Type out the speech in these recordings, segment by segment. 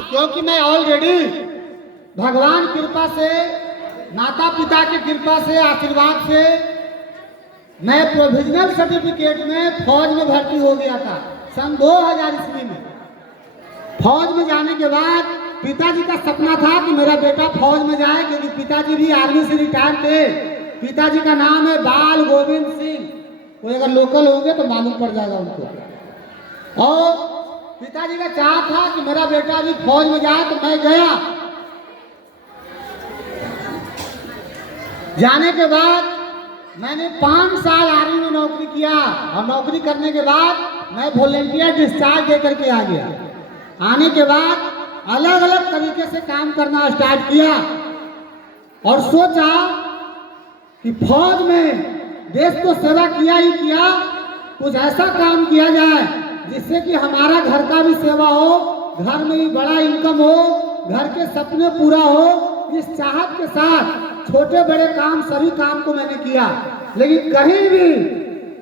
क्योंकि मैं ऑलरेडी भगवान कृपा से, माता पिता की कृपा से, आशीर्वाद से मैं प्रोविजनल सर्टिफिकेट में फौज में भर्ती हो गया था सन 2000 ईस्वी में। फौज में जाने के बाद पिताजी का सपना था कि मेरा बेटा फौज में जाए, क्योंकि पिताजी भी आर्मी से रिटायर थे। पिताजी का नाम है बाल गोविंद सिंह। कोई अगर लोकल होंगे तो मालूम पड़ जाएगा उनको। और पिताजी का चाह था कि मेरा बेटा भी फौज में जाए, तो मैं गया। जाने के बाद मैंने 5 साल आर्मी में नौकरी किया, और नौकरी करने के बाद मैं वॉलेंटियर डिस्चार्ज दे करके आ गया। आने के बाद अलग अलग तरीके से काम करना स्टार्ट किया, और सोचा कि फौज में देश को सेवा किया ही किया, कुछ ऐसा काम किया जाए जिससे कि हमारा घर का भी सेवा हो, घर में भी बड़ा इनकम हो, घर के सपने पूरा हो। इस चाहत के साथ छोटे बड़े काम, सभी काम को मैंने किया, लेकिन कहीं भी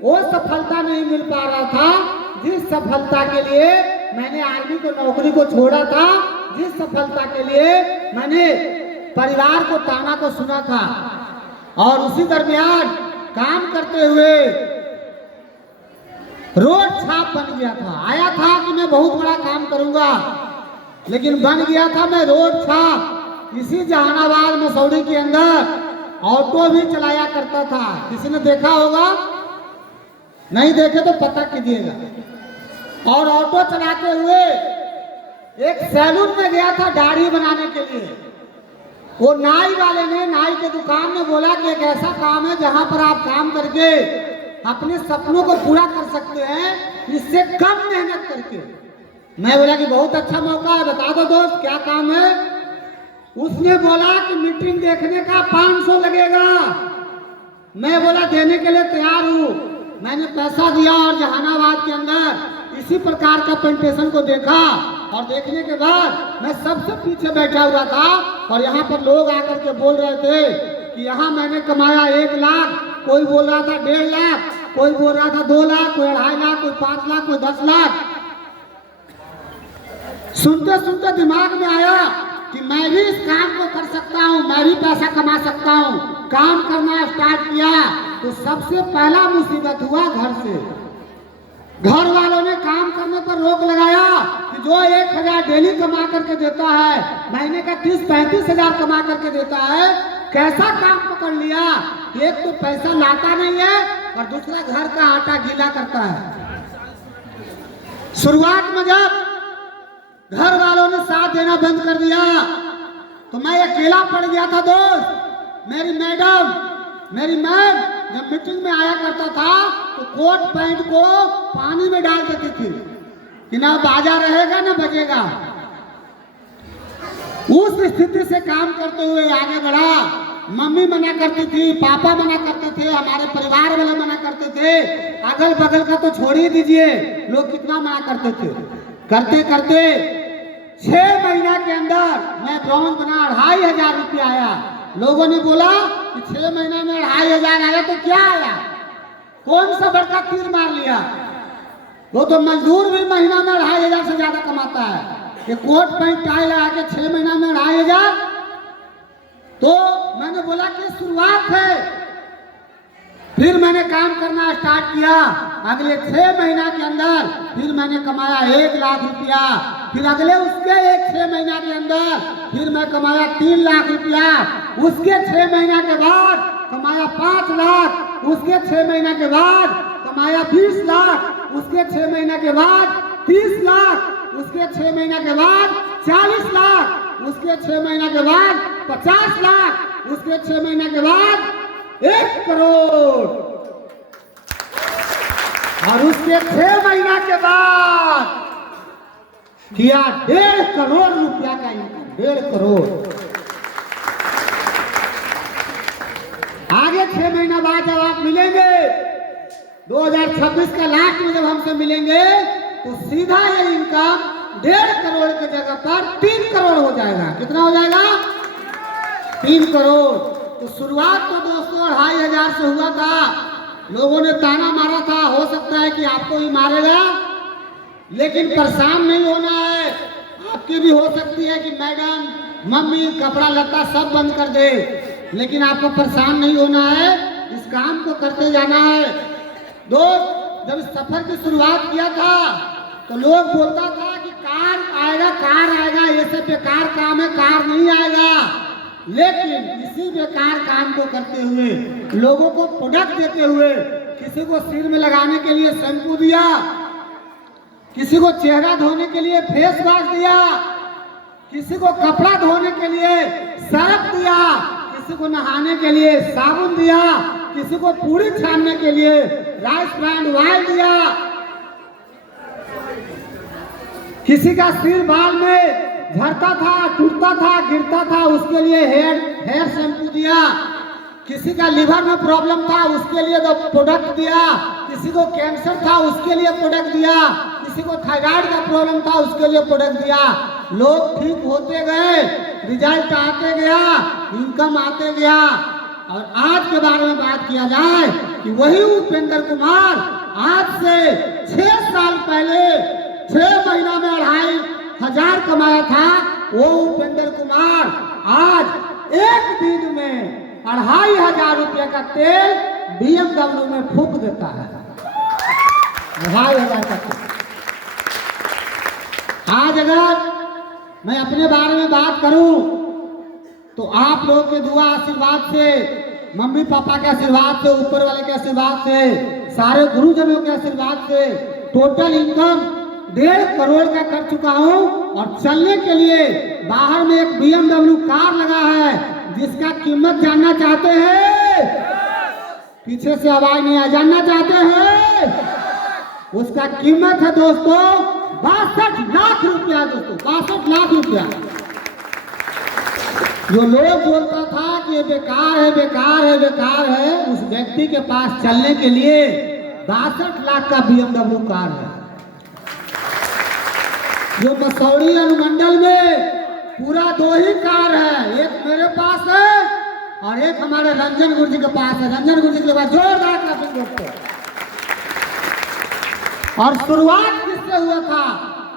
वो सफलता नहीं मिल पा रहा था जिस सफलता के लिए मैंने आर्मी को नौकरी को छोड़ा था, जिस सफलता के लिए मैंने परिवार को ताना को सुना था। और उसी दरमियान काम करते हुए रोड छाप बन गया था। आया था कि मैं बहुत बड़ा काम करूंगा, लेकिन बन गया था मैं रोड छाप। इसी जहानाबाद मसौड़ी के अंदर ऑटो भी चलाया करता था। किसी ने देखा होगा, नहीं देखे तो पता कीजिएगा। और ऑटो चलाते हुए एक सैलून में गया था दाढ़ी बनाने के लिए। वो नाई वाले ने, नाई के दुकान में बोला कि एक ऐसा काम है जहां पर आप काम करके अपने सपनों को पूरा कर सकते हैं, इससे कम मेहनत करके। मैं बोला कि बहुत अच्छा मौका है, बता दो दोस्त क्या काम है। उसने बोला कि मीटिंग देखने का 500 लगेगा। मैं बोला देने के लिए तैयार हूँ। मैंने पैसा दिया और जहानाबाद के अंदर इसी प्रकार का प्रेजेंटेशन को देखा, और देखने के बाद मैं सबसे पीछे बैठा हुआ था, और यहाँ पर लोग आकर के बोल रहे थे कि यहाँ मैंने कमाया 1 लाख, कोई बोल रहा था 1.5 लाख, कोई बोल रहा था 2 लाख, कोई 2.5 लाख, कोई 5 लाख, कोई 10 लाख। सुनते सुनते दिमाग में आया कि मैं भी इस काम को कर सकता हूँ, मैं भी पैसा कमा सकता हूँ। काम करना स्टार्ट किया तो सबसे पहला मुसीबत हुआ घर से। घर वालों ने काम करने पर रोक लगाया कि जो 1,000 डेली कमा करके देता है, महीने का 30-35 हजार कमा करके देता है, कैसा काम पकड़ लिया। एक तो पैसा लाता नहीं है, और दूसरा घर का आटा गीला करता है। शुरुआत में जब घर वालों ने साथ देना बंद कर दिया तो मैं अकेला पड़ गया था दोस्त। मेरी मैम जब मीटिंग में आया करता था तो कोट पैंट को पानी में डाल देती थी कि ना बाजा रहेगा ना बजेगा। उस स्थिति से काम करते हुए आगे बढ़ा। मम्मी मना करती थी, पापा मना करते थे, हमारे परिवार वाले मना करते थे, अगल बगल का तो छोड़ ही दीजिए, लोग कितना मना करते थे। करते करते 6 महीना के अंदर मैं ब्रॉन्ज बना, 2,500 रुपया आया। लोगों ने बोला कि 6 महीना में 2,500 आया तो क्या आया, कौन सा बड़का तीर मार लिया। वो तो मजदूर भी महीना में 2,500 से ज्यादा कमाता है। ये कोट पैंट टाई लगा के 6 महीना में 2,500। तो मैंने बोला कि शुरुआत है। फिर मैंने काम करना स्टार्ट किया। अगले 6 महीना के अंदर फिर मैंने कमाया 1 लाख रुपया। फिर अगले उसके 6 महीना के अंदर फिर मैं कमाया 3 लाख रुपया। उसके 6 महीना के बाद कमाया 5 लाख। उसके 6 महीना के बाद कमाया 20 लाख। उसके 6 महीना के बाद 30 लाख। उसके 6 महीना के बाद 40 लाख। उसके 6 महीना के बाद 50 लाख। उसके 6 महीना के बाद 1 करोड़। और उसके 6 महीना के बाद किया 1.5 करोड़ रुपया का इनकम। 1.5 करोड़। आगे 6 महीना बाद जब आप मिलेंगे 2026 का लास्ट में जब हमसे मिलेंगे तो सीधा ये इनकम 1.5 करोड़ की जगह पर 3 करोड़ हो जाएगा। कितना हो जाएगा? 3 करोड़। तो शुरुआत तो दोस्तों 2,500 से हुआ था। लोगों ने ताना मारा था, हो सकता है कि आपको ही मारेगा, लेकिन परेशान नहीं होना है। आपकी भी हो सकती है कि मैडम, मम्मी कपड़ा लत्ता सब बंद कर दे, लेकिन आपको परेशान नहीं होना है, इस काम को करते जाना है। दोस्त, जब इस सफर की शुरुआत किया था तो लोग बोलता था कि कार आएगा, ये सब बेकार काम है, कार नहीं आएगा। लेकिन इसी बेकार काम को करते हुए, लोगों को प्रोडक्ट देते हुए, किसी को सिर में लगाने के लिए शैम्पू दिया, किसी को चेहरा धोने के लिए फेस वॉश दिया, किसी को कपड़ा धोने के लिए सर्फ दिया, किसी को नहाने के लिए साबुन दिया, किसी को पूरी छानने के लिए राइस ब्रांड ऑयल दिया, किसी का सिर बाल में झड़ता था, टूटता था, गिरता था, उसके लिए हेयर शैम्पू दिया, किसी का लिवर में प्रॉब्लम था उसके लिए तो प्रोडक्ट दिया, किसी को कैंसर था उसके लिए प्रोडक्ट दिया, किसी को थायराइड का प्रॉब्लम था उसके लिए प्रोडक्ट दिया। लोग ठीक होते गए, रिजल्ट आते गया, इनकम आते गया। और आज के बारे में बात किया जाए कि वही उपेंद्र कुमार आज से 6 साल पहले 6 महीना में 2,500 कमाया था, वो उपेंद्र कुमार आज एक दिन में 2,500 रुपये का तेल BMW में फूंक देता है। 2,500 का तेल। आज अगर मैं अपने बारे में बात करूं तो आप लोगों के दुआ आशीर्वाद से, मम्मी पापा के आशीर्वाद से, ऊपर वाले के आशीर्वाद से, सारे गुरुजनों के आशीर्वाद से टोटल इनकम 1.5 करोड़ का कर चुका हूं। और चलने के लिए बाहर में एक BMW कार लगा है, जिसका कीमत जानना चाहते हैं? पीछे से आवाज नहीं आ, जानना चाहते हैं? उसका कीमत है दोस्तों 62 लाख रुपया। दोस्तों 62 लाख रुपया। जो लोग बोलता था कि ये बेकार है, बेकार है, बेकार है, उस व्यक्ति के पास चलने के लिए 62 लाख का BMW कार है। जो मसौड़ी अनुमंडल में पूरा 2 ही कार है, एक मेरे पास है और एक हमारे रंजन गुरु जी के पास है। रंजन गुरु जी के पास जोरदार क्लैपिंग दोस्तों। और शुरुआत किससे हुआ था?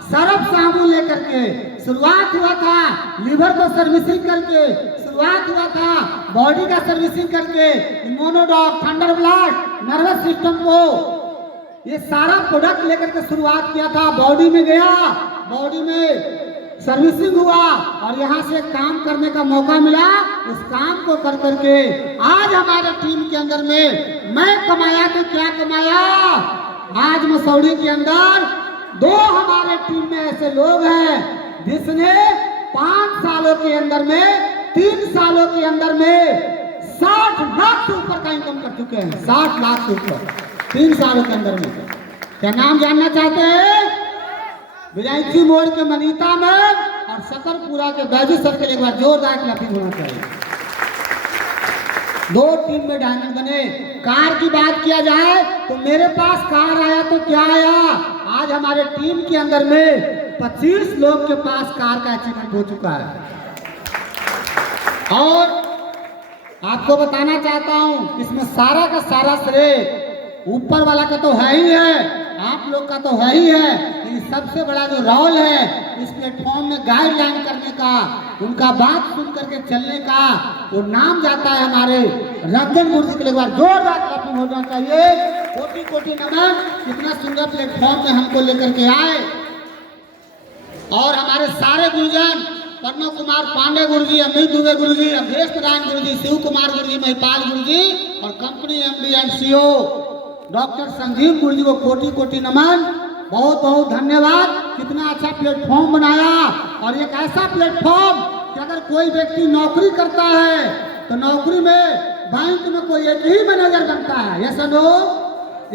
सर्फ साबुन लेकर के शुरुआत हुआ था, लीवर को सर्विसिंग करके शुरुआत हुआ था, बॉडी का सर्विसिंग करके, Immunodoc, thunder blood, nervous system को, ये सारा प्रोडक्ट लेकर के शुरुआत किया था। बॉडी में गया, बॉडी में सर्विसिंग हुआ और यहाँ से काम करने का मौका मिला। उस काम को कर करके आज हमारे टीम के अंदर में मैं कमाया तो क्या कमाया, आज मसौड़ी के अंदर 2 हमारे टीम में ऐसे लोग हैं जिसने 5 सालों के अंदर में, 3 सालों के अंदर में 60 लाख से ऊपर का इनकम कर चुके हैं। 60 लाख से ऊपर 3 सालों के अंदर में। क्या नाम जानना चाहते हैं? विजयजी मोड़ के मनीता में और सकरपुरा के बैजू सर के लिए एक बार जोरदार क्लैपिंग होना चाहिए। 2 टीम में डायमंड बने। कार की बात किया जाए तो मेरे पास कार आया तो क्या आया, आज हमारे टीम के अंदर में 25 लोग के पास कार का अचीवमेंट हो चुका है। और आपको बताना चाहता हूं, इसमें सारा का सारा श्रेय ऊपर वाला का तो है ही है, आप लोग का तो है ही है, लेकिन सबसे बड़ा जो रोल है इस प्लेटफॉर्म में गाइडलाइन करने का, उनका बात सुन करके चलने का, वो नाम जाता है हमारे रंजन गुरु जी के लिए। जोरदार क्लैपिंग होना चाहिए। कोटि कोटि नमन, कितना सुंदर प्लेटफॉर्म में हमको लेकर के आए। और हमारे सारे गुरुजन, प्रणव कुमार पांडे गुरु जी, अमित दुबे गुरु जी, अभेश नारायण गुरु जी, शिव कुमार गुरु जी, महिपाल गुरु जी और company MD and CEO doctor Sanjeev गुरु जी को कोटि कोटि नमन, बहुत बहुत धन्यवाद। कितना अच्छा प्लेटफॉर्म बनाया। और एक ऐसा प्लेटफॉर्म कि अगर कोई व्यक्ति नौकरी करता है तो नौकरी में बैंक में कोई एक ही मैनेजर बनता है, यस नो,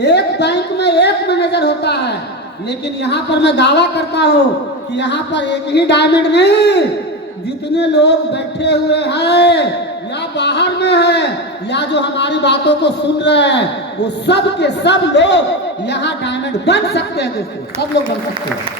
एक बैंक में एक मैनेजर होता है। लेकिन यहाँ पर मैं दावा करता हूँ कि यहाँ पर एक ही डायमंड नहीं, जितने लोग बैठे हुए हैं या बाहर में है या जो हमारी बातों को सुन रहे हैं, वो सब के सब लोग यहाँ डायमंड बन सकते हैं। दोस्तों सब लोग बन सकते हैं।